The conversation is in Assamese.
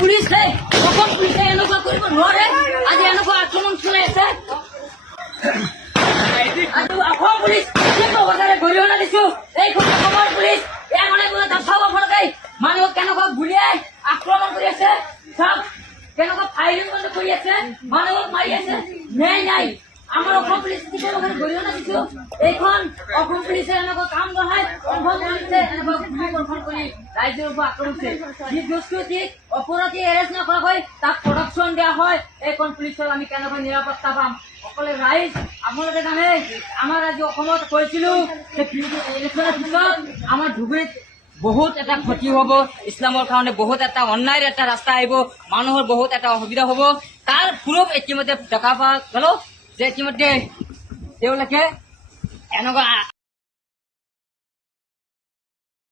পুলিচ পুলিচে এনেকুৱা কৰিব নোৱাৰে। আজি এনেকুৱা আক্ৰমণ চলাই আছে। অসম পুলিচ গৰিহণা দিছো। এইখন অসমৰ পুলিচ মানুহক কেনেকুৱা গুলিয়াই আক্ৰমণ কৰি আছে, চব কেনেকুৱা ফায়াৰিং বন্ধ কৰি আছে, মানুহক মাৰি আছে। ন্যায় নাই। আমাৰ অসম পুলিচ গৰিহণা দিছো। এইখন অসম পুলিচে এনেকুৱা কাম বঢ়াই কনফাৰ্ম কৰিছে, এনেকুৱা গুলি কনফাৰ্ম কৰি ৰাইজৰ ওপৰত আক্ৰমণ কৰিছে। যি বস্তু ঠিক অপৰাধী এৰেষ্ট নকৰাকৈ তাক প্ৰডাকশ্যন দিয়া হয়। এইখন পুলিচৰ আমি কেনেকৈ নিৰাপত্তা পাম? সকলে ৰাইজ আপোনালোকে জানে, আমাৰ আজি অসমত কৈছিলো ইলেকশ্যনৰ পিছত আমাৰ ধুবুৰীত বহুত এটা ক্ষতি হব, ইছলামৰ কাৰণে বহুত এটা অন্যায়ৰ এটা ৰাস্তা আহিব, মানুহৰ বহুত এটা অসুবিধা হব। তাৰ প্ৰুফ ইতিমধ্যে দেখা পোৱা গ'ল যে ইতিমধ্যে তেওঁলোকে এনেকুৱা